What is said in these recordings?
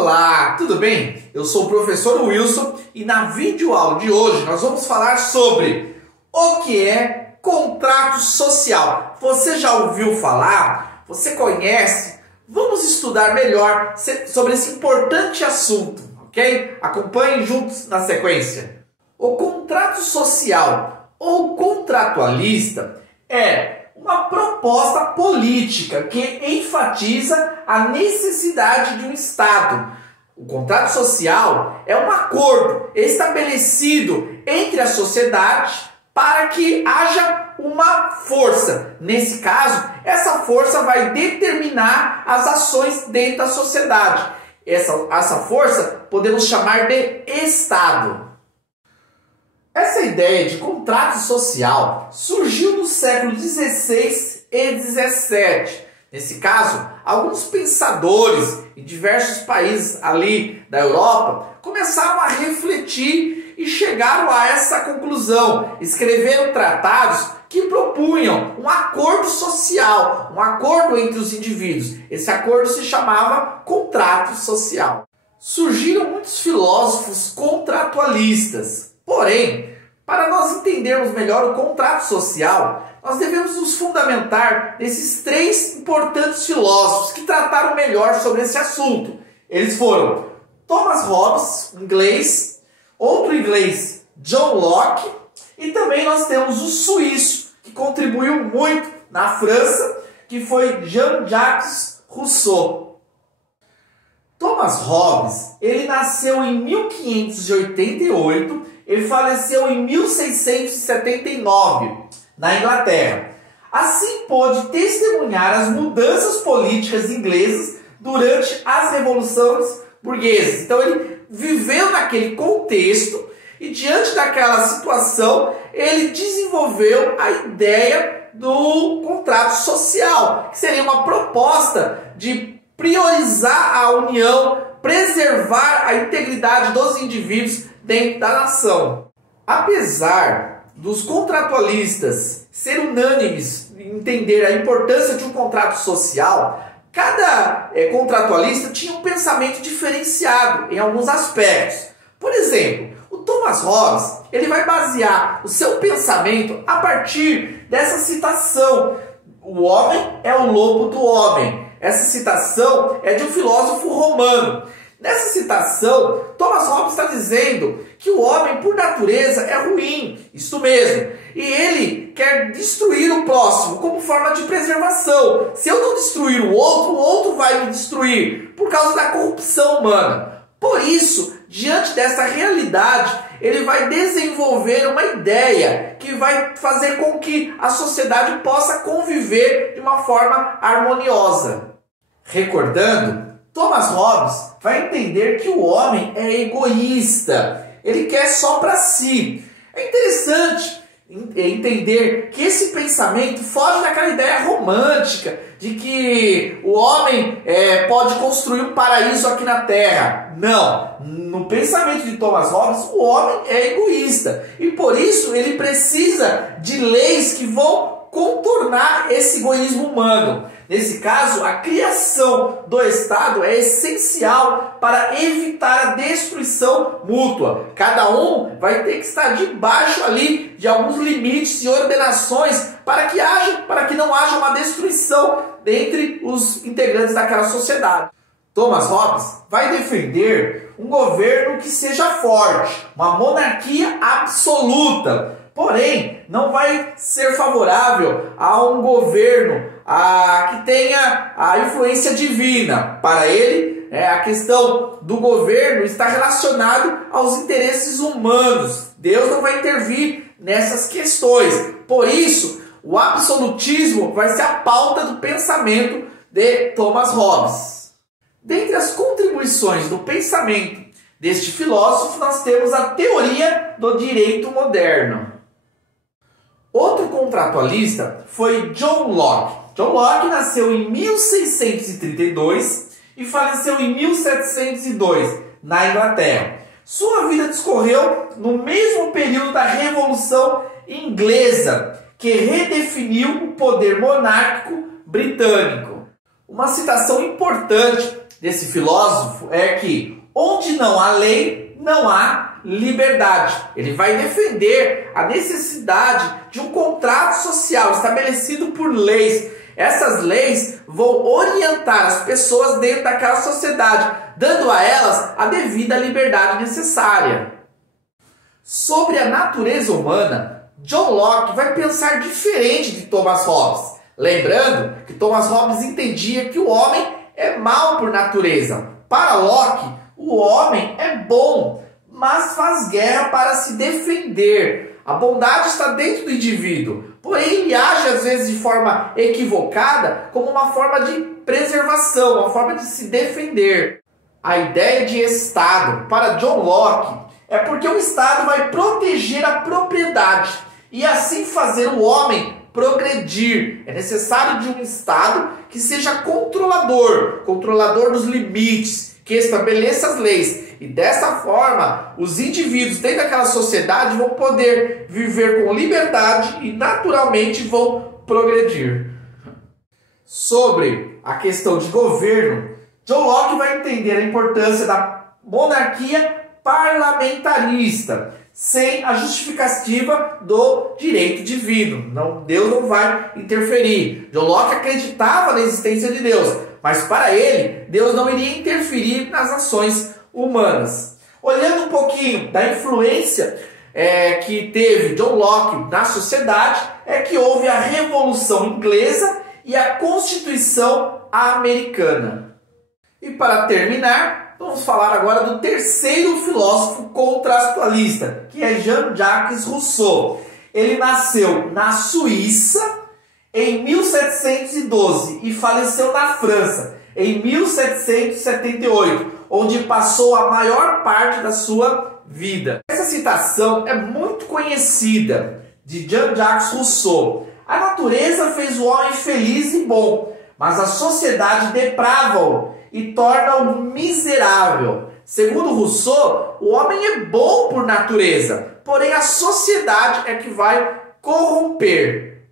Olá, tudo bem? Eu sou o professor Wilson e na videoaula de hoje nós vamos falar sobre o que é contrato social. Você já ouviu falar? Você conhece? Vamos estudar melhor sobre esse importante assunto, ok? Acompanhem juntos na sequência. O contrato social ou contratualista é uma proposta política que enfatiza a necessidade de um Estado. O contrato social é um acordo estabelecido entre a sociedade para que haja uma força. Nesse caso, essa força vai determinar as ações dentro da sociedade. Essa força podemos chamar de Estado. Essa ideia de contrato social surgiu no século XVI e XVII. Nesse caso, alguns pensadores em diversos países ali da Europa começaram a refletir e chegaram a essa conclusão. Escreveram tratados que propunham um acordo social, um acordo entre os indivíduos. Esse acordo se chamava contrato social. Surgiram muitos filósofos contratualistas. Porém, para nós entendermos melhor o contrato social, nós devemos nos fundamentar nesses três importantes filósofos que trataram melhor sobre esse assunto. Eles foram Thomas Hobbes, inglês, outro inglês, John Locke, e também nós temos o suíço, que contribuiu muito na França, que foi Jean-Jacques Rousseau. Thomas Hobbes, ele nasceu em 1588, ele faleceu em 1679, na Inglaterra. Assim pôde testemunhar as mudanças políticas inglesas durante as revoluções burguesas. Então ele viveu naquele contexto e diante daquela situação ele desenvolveu a ideia do contrato social, que seria uma proposta de priorizar a união, preservar a integridade dos indivíduos dentro da nação. Apesar dos contratualistas ser unânimes em entender a importância de um contrato social, cada contratualista tinha um pensamento diferenciado em alguns aspectos. Por exemplo, o Thomas Hobbes ele vai basear o seu pensamento a partir dessa citação: o homem é o lobo do homem. Essa citação é de um filósofo romano. Nessa citação, Thomas Hobbes está dizendo que o homem, por natureza, é ruim, isto mesmo. E ele quer destruir o próximo como forma de preservação. Se eu não destruir o outro vai me destruir por causa da corrupção humana. Por isso, diante dessa realidade, ele vai desenvolver uma ideia que vai fazer com que a sociedade possa conviver de uma forma harmoniosa. Recordando, Thomas Hobbes vai entender que o homem é egoísta, ele quer só para si. É interessante entender que esse pensamento foge daquela ideia romântica de que o homem pode construir um paraíso aqui na Terra. Não, no pensamento de Thomas Hobbes, o homem é egoísta e por isso ele precisa de leis que vão contornar esse egoísmo humano. Nesse caso, a criação do Estado é essencial para evitar a destruição mútua. Cada um vai ter que estar debaixo ali de alguns limites e ordenações para que não haja uma destruição entre os integrantes daquela sociedade. Thomas Hobbes vai defender um governo que seja forte, uma monarquia absoluta. Porém, não vai ser favorável a um governo que tenha a influência divina. Para ele, a questão do governo está relacionada aos interesses humanos. Deus não vai intervir nessas questões. Por isso, o absolutismo vai ser a pauta do pensamento de Thomas Hobbes. Dentre as contribuições do pensamento deste filósofo, nós temos a teoria do direito moderno. Outro contratualista foi John Locke. John Locke nasceu em 1632 e faleceu em 1702, na Inglaterra. Sua vida discorreu no mesmo período da Revolução Inglesa, que redefiniu o poder monárquico britânico. Uma citação importante desse filósofo é que onde não há lei, não há liberdade. Ele vai defender a necessidade de um contrato social estabelecido por leis. Essas leis vão orientar as pessoas dentro daquela sociedade, dando a elas a devida liberdade necessária. Sobre a natureza humana, John Locke vai pensar diferente de Thomas Hobbes. Lembrando que Thomas Hobbes entendia que o homem é mau por natureza. Para Locke, o homem é bom, mas faz guerra para se defender. A bondade está dentro do indivíduo, porém ele age às vezes de forma equivocada como uma forma de preservação, uma forma de se defender. A ideia de Estado para John Locke é porque o Estado vai proteger a propriedade e assim fazer o homem progredir. É necessário de um Estado que seja controlador dos limites, que estabeleça as leis. E dessa forma, os indivíduos dentro daquela sociedade vão poder viver com liberdade e naturalmente vão progredir. Sobre a questão de governo, John Locke vai entender a importância da monarquia parlamentarista, sem a justificativa do direito divino. Não, Deus não vai interferir. John Locke acreditava na existência de Deus, mas para ele, Deus não iria interferir nas ações humanas. Olhando um pouquinho da influência que teve John Locke na sociedade, é que houve a Revolução Inglesa e a Constituição Americana. E para terminar, vamos falar agora do terceiro filósofo contratualista, que é Jean-Jacques Rousseau. Ele nasceu na Suíça em 1712 e faleceu na França em 1778, onde passou a maior parte da sua vida. Essa citação é muito conhecida de Jean-Jacques Rousseau. A natureza fez o homem feliz e bom, mas a sociedade deprava-o e torna-o miserável. Segundo Rousseau, o homem é bom por natureza, porém a sociedade é que vai corromper.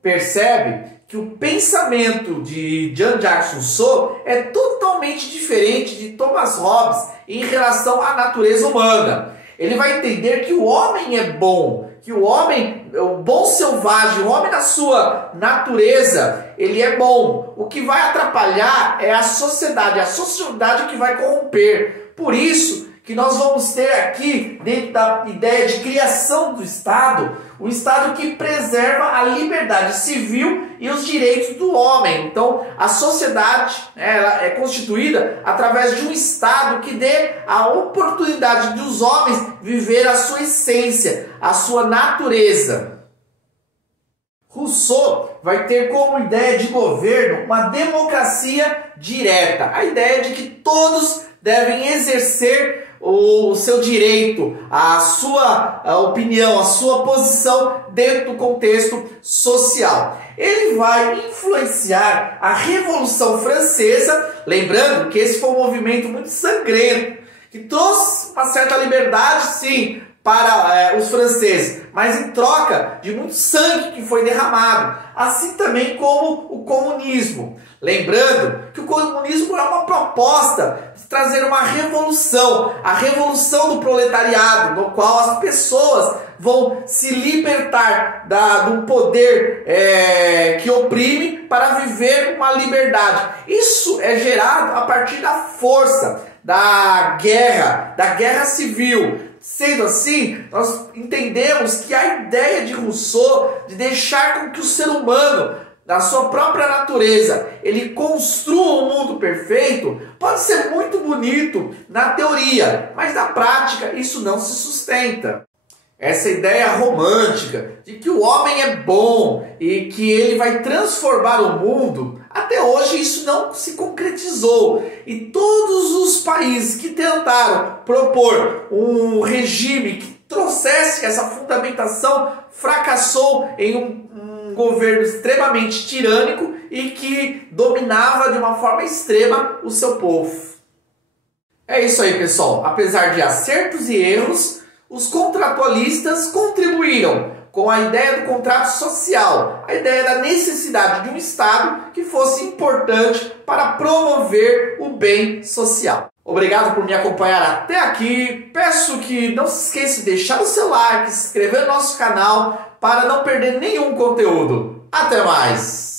Percebe que o pensamento de Jean-Jacques Rousseau é totalmente diferente de Thomas Hobbes em relação à natureza humana. Ele vai entender que o homem é bom, que o homem, o bom selvagem, o homem na sua natureza, ele é bom. O que vai atrapalhar é a sociedade que vai corromper. Por isso que nós vamos ter aqui, dentro da ideia de criação do Estado, um Estado que preserva a liberdade civil e os direitos do homem. Então, a sociedade ela é constituída através de um Estado que dê a oportunidade dos homens viver a sua essência, a sua natureza. Rousseau vai ter como ideia de governo uma democracia direta. A ideia de que todos devem exercer o seu direito, a sua opinião, a sua posição dentro do contexto social. Ele vai influenciar a Revolução Francesa, lembrando que esse foi um movimento muito sangrento, que trouxe uma certa liberdade, sim, para os franceses, mas em troca de muito sangue que foi derramado, assim também como o comunismo. Lembrando que o comunismo é uma proposta de trazer uma revolução, a revolução do proletariado, no qual as pessoas vão se libertar do poder que oprime para viver uma liberdade. Isso é gerado a partir da força, da guerra civil. Sendo assim, nós entendemos que a ideia de Rousseau de deixar com que o ser humano, na sua própria natureza, ele construa um mundo perfeito, pode ser muito bonito na teoria, mas na prática isso não se sustenta. Essa ideia romântica de que o homem é bom e que ele vai transformar o mundo, até hoje isso não se concretizou. E todos os países que tentaram propor um regime que trouxesse essa fundamentação fracassou em um governo extremamente tirânico e que dominava de uma forma extrema o seu povo. É isso aí, pessoal. Apesar de acertos e erros, os contratualistas contribuíram com a ideia do contrato social, a ideia da necessidade de um Estado que fosse importante para promover o bem social. Obrigado por me acompanhar até aqui. Peço que não se esqueça de deixar o seu like, se inscrever no nosso canal para não perder nenhum conteúdo. Até mais!